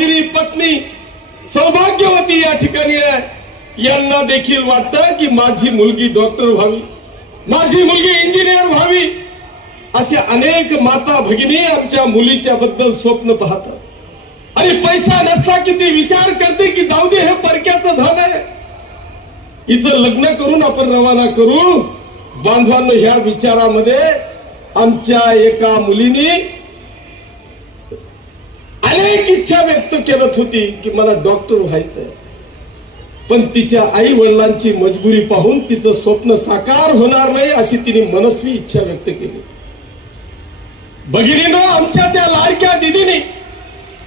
भगिनी पत्नी सौभाग्यवती या ठिकाणी आहे, यांना देखील वाटतं की माझी मुलगी डॉक्टर व्हावी, माझी मुलगी इंजिनियर व्हावी. असे अनेक माता भगिनी आमच्या मुलीच्या बद्दल स्वप्न पाहतात. आणि पैसा नसला की ती विचार करते की जाऊ दे, हे परक्याचं धन आहे, हिचं लग्न करून आपण रवाना करू. बांधवांनो, ह्या विचारामध्ये आमच्या एका मुलीने अनेक इच्छा व्यक्त करत होती की मला डॉक्टर व्हायचंय, पण तिच्या आई वडिलांची मजबुरी पाहून तिचं स्वप्न साकार होणार नाही अशी तिने मनस्वी इच्छा व्यक्त केली. भगिनीनं, आमच्या त्या लाडक्या दिदीने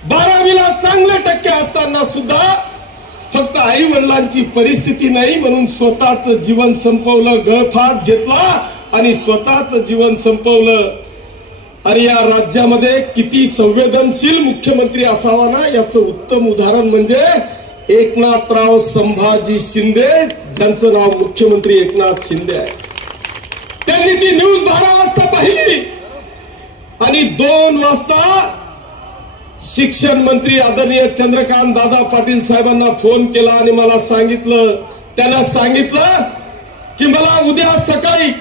12वीला चांगले टक्के असताना सुद्धा फक्त आई वडिलांची परिस्थिती नाही म्हणून स्वतःच जीवन संपवलं, गळफास घेतला आणि स्वतःच जीवन संपवलं. अरे या राज्यामध्ये किती संवेदनशील मुख्यमंत्री असावा ना, याचं उत्तम उदाहरण म्हणजे एकनाथराव संभाजी शिंदे, ज्यांचं नाव मुख्यमंत्री एकनाथ शिंदे आहे. त्यांनी ती न्यूज 12 वाजता पाहिली आणि 2 वाजता शिक्षण मंत्री आदरणीय चंद्रकांत दादा पाटील साहेबांना फोन केला आणि मला सांगितलं, त्यांना सांगितलं की मला उद्या सकाळी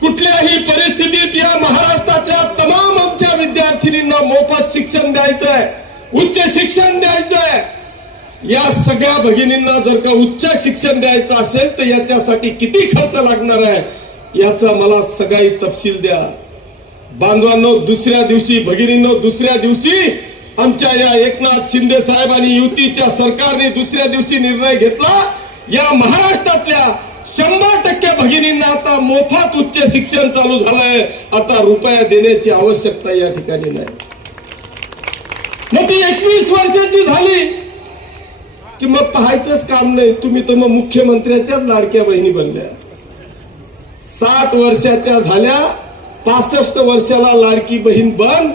कुठल्याही परिस्थितीत या महाराष्ट्रातल्या तमाम आमच्या विद्यार्थिनींना मोफत शिक्षण द्यायचंय, उच्च शिक्षण द्यायचंय. या सगळ्या भगिनींना जर का उच्च शिक्षण द्यायचं असेल तर याच्यासाठी किती खर्च लागणार आहे याचा मला सगळी तपशील द्या. बांधवांनो, दुसऱ्या दिवशी भगिनींनो, दुसऱ्या दिवशी आमच्या या एकनाथ शिंदे साहेब आणि युतीच्या सरकारने दुसऱ्या दिवशी निर्णय घेतला, या महाराष्ट्रातल्या 100% भगिनींना आता मोफत उच्च शिक्षण चालू झालंय. आता रुपया देण्याची आवश्यकता या ठिकाणी नाही. मग ती 21 वर्षाची झाली की मग पाहायचंच काम नाही, तुम्ही तर मग मुख्यमंत्र्याच्याच लाडक्या बहिणी बनल्या. 60 वर्षाच्या झाल्या, 65 वर्षाला लाडकी बहीण बन,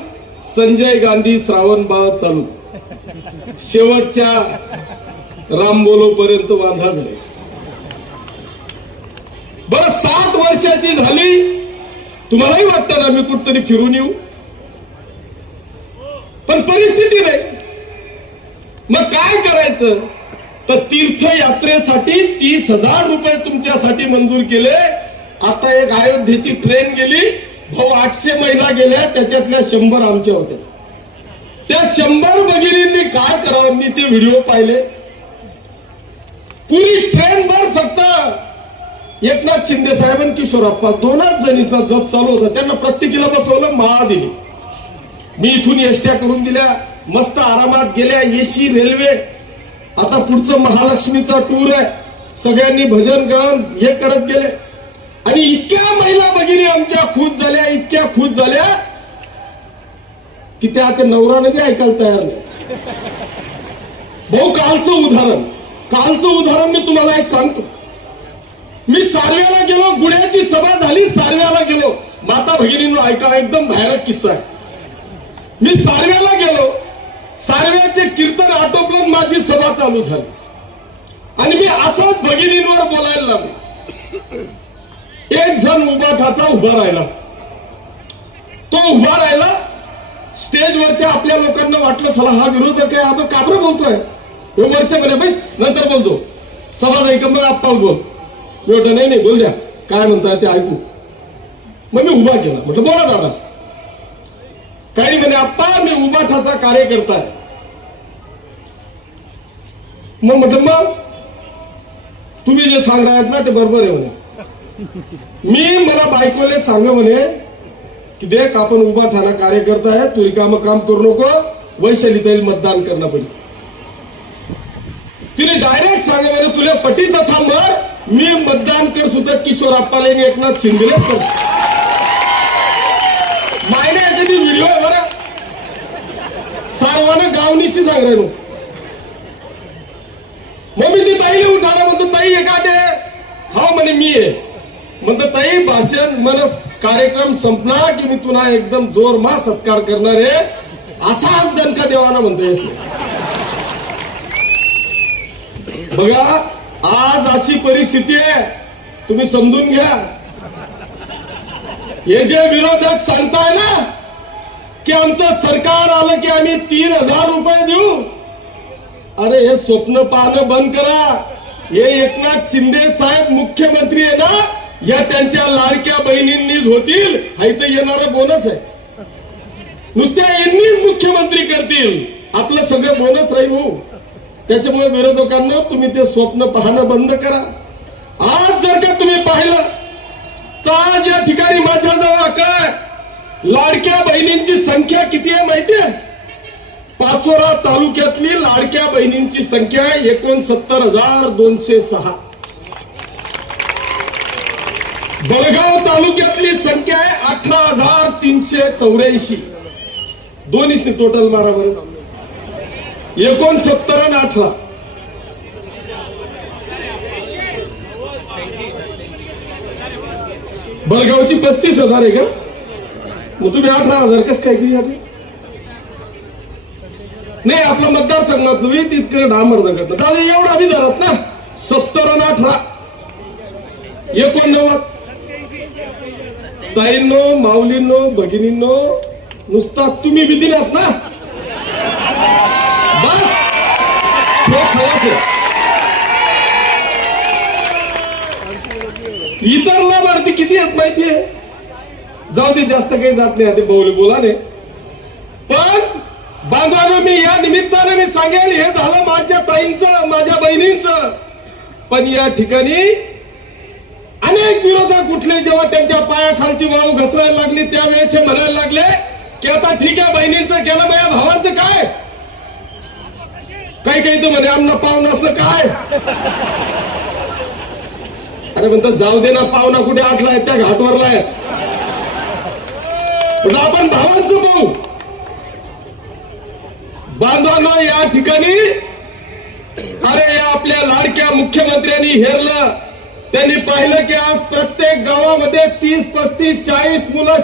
संजय गांधी श्रावणबाळ चालू, शेवटच्या रामबोलो पर्यंत वांधा झाले. बरं 60 वर्षाची झाली, तुम्हालाही वाटतं ना मी कुठतरी फिरून येऊ, पण परिस्थिती नाही. मग काय करायचं, तर तीर्थयात्रेसाठी 30,000 रुपये तुमच्यासाठी मंजूर केले. आता एक अयोध्येची ट्रेन गेली, भाऊ 800 महिला गेल्या, त्याच्यातल्या 100 आमच्या होत्या. त्या 100 भगिनींनी काय करावं, मी ते व्हिडिओ पाहिले. पुरी ट्रेन भर फक्त एकनाथ शिंदे साहेब आणि किशोरप्पा 2च जणींना जप चालू होता. त्यांना प्रत्येकीला बसवलं, माळा दिली. मी इथून एसट्या करून दिल्या, मस्त आरामात गेल्या, एसी रेल्वे. आता पुढचं महालक्ष्मीचा टूर आहे, सगळ्यांनी भजन गाऊन हे करत गेले. आणि इतक्या महिला भगिनी आमच्या खुश झाल्या, इतक्या खुश झाल्या की त्या आता नवराने बी ऐकायला तयार नाही. भाऊ, कालचं उदाहरण मी तुम्हाला एक सांगतो. मी सारव्याला गेलो, गुड्याची सभा झाली, सारव्याला गेलो. माता भगिनींनो ऐका, एकदम भयानक किस्सा आहे. मी सारव्याला गेलो, सारव्याचे कीर्तन आटोपलं, माझी सभा चालू झाली आणि मी असंच भगिनींवर बोलायला लागलो. एक जण उभा राहिला. तो उभा राहिला, स्टेजवरच्या आपल्या लोकांना वाटलं चला हा विरोधक आहे, आपण काबर बोलतोय, वरच्या मध्ये बैस, नंतर बोलतो, सभा ऐकंबर आप्पा बोल. मी म्हटलं नाही बोल द्या, काय म्हणताय ते ऐकू. मग मी उभा केला, म्हटलं बोला दादा. काही म्हणे आप्पा मी उभाठाचा कार्यकर्ता आहे. मग म्हटलं मग तुम्ही जे सांग आहेत ना ते बरोबर आहे म्हणे. मी मला बायकोले सांग म्हणे की देख आपण उभाठाना कार्यकर्ता आहे, तू रिकाम काम करू नको, वैशालीताईल मतदान करणं पडेल. तिने डायरेक्ट सांग म्हणे तुला पटी तथा मर, मी मतदान कर सुद्धा किशोरप्पाला एकनाथ शिंदेलेच कर. मायने एखादी व्हिडिओ आहे बरं, सर्वांना गावनीशी सांग राहिलो. मग मी ती ताईला उठाला, म्हणतो ताई एखादे हा म्हणे मी आहे. म्हणतो ताई भाषण मन कार्यक्रम संपला की मी तुला एकदम जोरमा सत्कार करणार आहे, असाच दणका देवाना म्हणता येस नाही. बघा आज अशी परिस्थिती आहे, तुम्ही समजून घ्या. हे जे विरोधक सांगताय ना की आमचं सरकार आलं की आम्ही 3,000 रुपये देऊ, अरे हे स्वप्न पाहणं बंद करा. हे एकनाथ शिंदे साहेब मुख्यमंत्री आहे ना, या त्यांच्या लाडक्या बहिणींनीच होतील. हा इथं येणारा बोनस आहे. नुसत्या यांनीच मुख्यमंत्री करतील. आपलं सगळं बोनस राहील हो. त्याच्यामुळे विरोधकांना तुम्ही ते स्वप्न पाहणं बंद करा. आज जर का तुम्ही पाहिलं तर आज या ठिकाणी माझ्याजवळ काय लाडक्या बहिणींची संख्या किती आहे माहितीये? पाचोरा तालुक्यातली लाडक्या बहिणींची संख्या 69,206. बळगाव तालुक्यातली संख्या आहे 18,384. दोन्हीच टोटल मारा बरं. 69 आणि 18. बळगावची 35,000 आहे का? मग तुम्ही 18,000 कसं काय केली आपली? नाही, आपला मतदारसंघात तुम्ही तितकं डांबरदगड दादा एवढा बी धरत ना. 70 आणि 18 89. ताईंनो, माऊलींनो, भगिनींनो, नुसता तुम्ही बी दिलात ना, बस हे खायचं. इतर लाभार्थी किती आहेत माहितीये? जाऊ दे, जास्त काही जात नाही ते बोलाने. पण बांधवांनो, मी या निमित्ताने मी सांगेल, हे झालं माझ्या ताईंचं, माझ्या बहिणींचं. पण या ठिकाणी अनेक विरोधक उठले. जेव्हा त्यांच्या पायाखालची वाळू घसरायला लागली त्यावेळेस हे म्हणायला लागले की आता ठीक आहे, बहिणींचं केलं, माझ्या भावांचं काय? काही तर म्हणे आमना पाहुणा असलं काय? अरे म्हणतात जाऊ दे ना, पाहुणा कुठे आठलाय? त्या घाटवरलाय. आपण भावांचं पाहू. बांधवांना या ठिकाणी अरे या आपल्या लाडक्या मुख्यमंत्र्यांनी हेरलं. त्यांनी पाहिलं की आज प्रत्येक गावामध्ये 30, 35, 40 मुलं